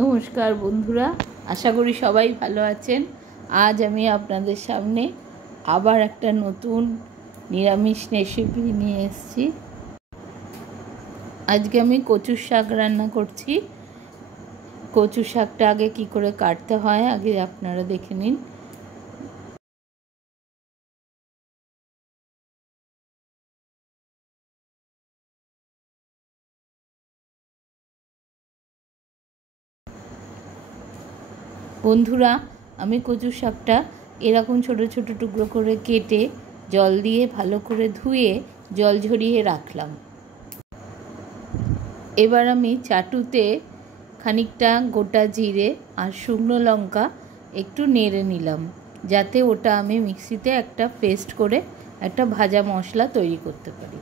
নমস্কার বন্ধুরা, আশা করি সবাই ভালো আছেন। আজ আমি আপনাদের সামনে আবার একটা নতুন নিরামিষ রেসিপি নিয়ে এসেছি। আজকে আমি কচুর শাক রান্না করছি। কচুর শাকটা আগে কি করে কাটতে হয় আগে আপনারা দেখে নিন। বন্ধুরা, আমি কচুর শাকটা এরকম ছোট ছোট টুকরো করে কেটে জল দিয়ে ভালো করে ধুয়ে জল ঝরিয়ে রাখলাম। এবার আমি চাটুতে খানিকটা গোটা জিরে আর শুকনো লঙ্কা একটু নেড়ে নিলাম, যাতে ওটা আমি মিক্সিতে একটা পেস্ট করে একটা ভাজা মশলা তৈরি করতে পারি।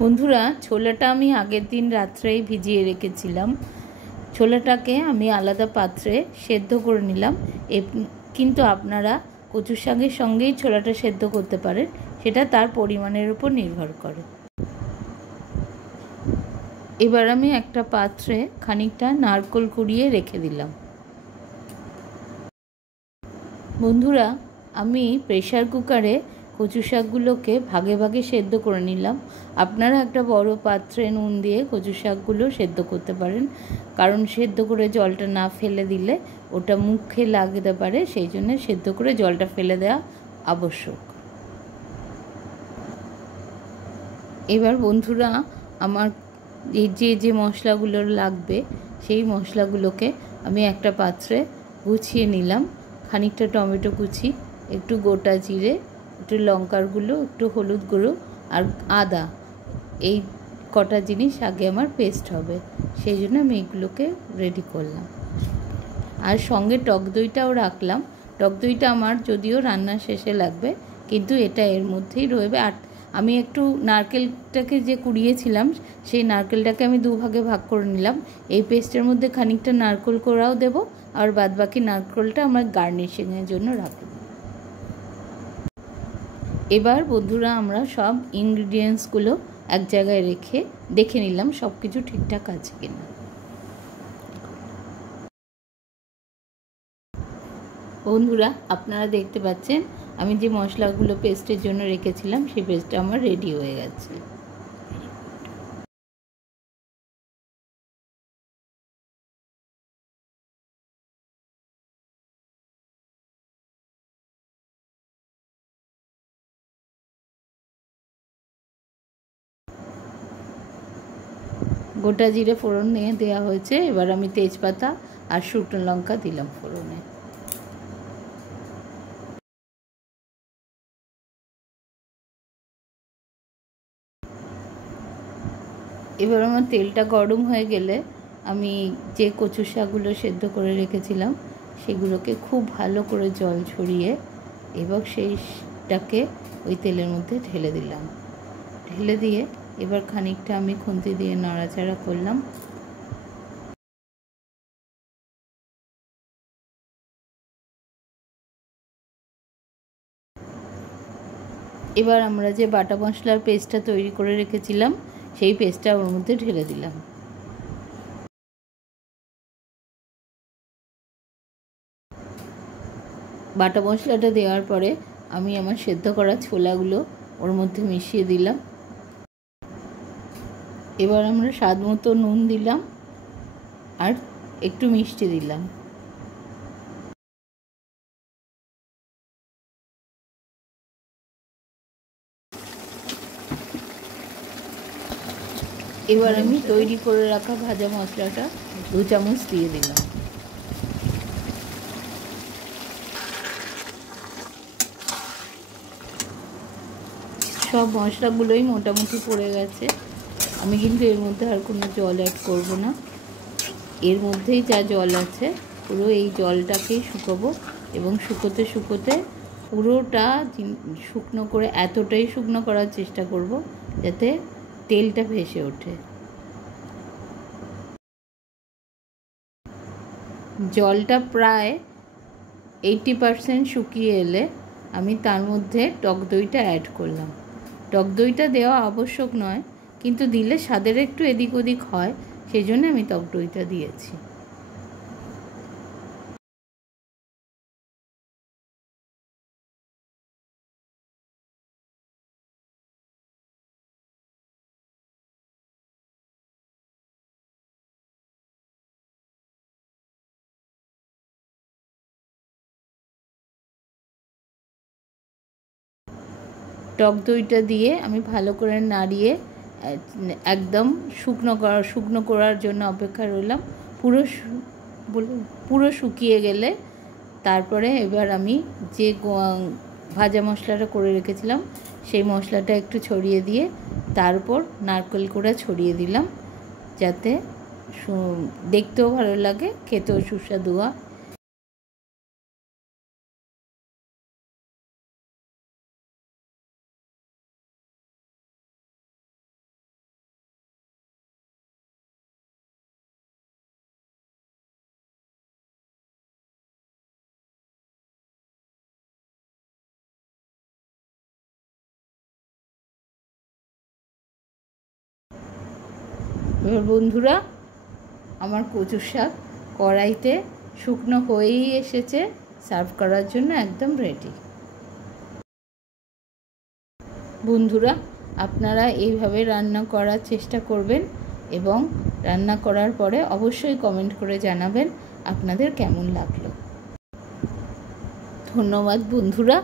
বন্ধুরা, ছোলাটা আমি আগের দিন রাত্রেই ভিজিয়ে রেখেছিলাম। ছোলাটাকে আমি আলাদা পাত্রে সেদ্ধ করে নিলাম, কিন্তু আপনারা কচুর শাকের সঙ্গেই ছোলাটা সেদ্ধ করতে পারেন, সেটা তার পরিমাণের উপর নির্ভর করে। এবার আমি একটা পাত্রে খানিকটা নারকেল কুড়িয়ে রেখে দিলাম। বন্ধুরা, আমি প্রেসার কুকারে কচু শাকগুলোকে ভাগে ভাগে সেদ্ধ করে নিলাম। আপনারা একটা বড় পাত্রে নুন দিয়ে কচু শাকগুলো সেদ্ধ করতে পারেন, কারণ সেদ্ধ করে জলটা না ফেলে দিলে ওটা মুখে লাগতে পারে, সেই জন্য সেদ্ধ করে জলটা ফেলে দেওয়া আবশ্যক। এবার বন্ধুরা, আমার যে মশলাগুলো লাগবে সেই মশলাগুলোকে আমি একটা পাত্রে গুছিয়ে নিলাম। খানিকটা টমেটো কুচি, একটু গোটা জিরে, একটু লঙ্কার গুঁড়ো, একটু হলুদ গুঁড়ো আর আদা, এই কটা জিনিস আগে আমার পেস্ট হবে, সেই জন্য আমি এইগুলোকে রেডি করলাম। আর সঙ্গে টক দইটাও রাখলাম। টক দইটা আমার যদিও রান্নার শেষে লাগবে, কিন্তু এটা এর মধ্যেই রয়েবে। আর আমি একটু নারকেলটাকে যে কুড়িয়েছিলাম সেই নারকেলটাকে আমি দুভাগে ভাগ করে নিলাম। এই পেস্টের মধ্যে খানিকটা নারকেল কোড়াও দেবো, আর বাদবাকি নারকেলটা আমার গার্নিশিংয়ের জন্য রাখবো। এবার বন্ধুরা, আমরা সব ইনগ্রিডিয়েন্টসগুলো এক জায়গায় রেখে দেখে নিলাম সব কিছু ঠিকঠাক আছে কিনা। বন্ধুরা, আপনারা দেখতে পাচ্ছেন আমি যে মশলাগুলো পেস্টের জন্য রেখেছিলাম সেই পেস্টটা আমার রেডি হয়ে গেছে। গোটা জিরে ফোড়ন নিয়ে দেওয়া হয়েছে। এবার আমি তেজপাতা আর শুকনো লঙ্কা দিলাম ফোড়নে। এবার আমার তেলটা গরম হয়ে গেলে আমি যে কচু শাকগুলো সেদ্ধ করে রেখেছিলাম সেগুলোকে খুব ভালো করে জল ঝরিয়ে এবং সেইটাকে ওই তেলের মধ্যে ঢেলে দিলাম। ঢেলে দিয়ে এবার খানিকটা আমি খুন্তি দিয়ে নাড়াচাড়া করলাম। এবার আমরা যে বাটা মশলার পেস্টটা তৈরি করে রেখেছিলাম সেই পেস্টটা ওর মধ্যে ঢেলে দিলাম। বাটা মশলাটা দেওয়ার পরে আমি আমার সেদ্ধ করা ছোলাগুলো ওর মধ্যে মিশিয়ে দিলাম। এবার আমরা স্বাদ মতো নুন দিলাম আর একটু মিষ্টি দিলাম। এবার আমি তৈরি করে রাখা ভাজা মশলাটা 2 চামচ দিয়ে দিলাম। সব মশলাগুলোই মোটামুটি পড়ে গেছে। আমি কিন্তু এর মধ্যে আর কোনো জল অ্যাড করব না। এর মধ্যেই যা জল আছে পুরো এই জলটাকেই শুকোবো, এবং শুকোতে শুকোতে পুরোটা শুকনো করে এতটাই শুকনো করার চেষ্টা করব যাতে তেলটা ভেসে ওঠে। জলটা প্রায় 80% শুকিয়ে এলে আমি তার মধ্যে টক দইটা অ্যাড করলাম। টক দইটা দেওয়া আবশ্যক নয়, কিন্তু দিলে স্বাদের একটু এদিক ওদিক হয়, সেই জন্য আমি টক দইটা দিয়েছি। টক দইটা দিয়ে আমি ভালো করে নাড়িয়ে একদম শুকনো করার জন্য অপেক্ষা রইলাম। পুরো শুকিয়ে গেলে তারপরে এবার আমি যে ভাজা মশলাটা করে রেখেছিলাম সেই মশলাটা একটু ছড়িয়ে দিয়ে তার উপর নারকেল কোড়া ছড়িয়ে দিলাম, যাতে দেখতেও ভালো লাগে, খেতেও সুস্বাদু হয়। এবার বন্ধুরা, আমার কচুর শাক কড়াইতে শুকনো হয়েই এসেছে, সার্ভ করার জন্য একদম রেডি। বন্ধুরা, আপনারা এইভাবে রান্না করার চেষ্টা করবেন এবং রান্না করার পরে অবশ্যই কমেন্ট করে জানাবেন আপনাদের কেমন লাগলো। ধন্যবাদ বন্ধুরা।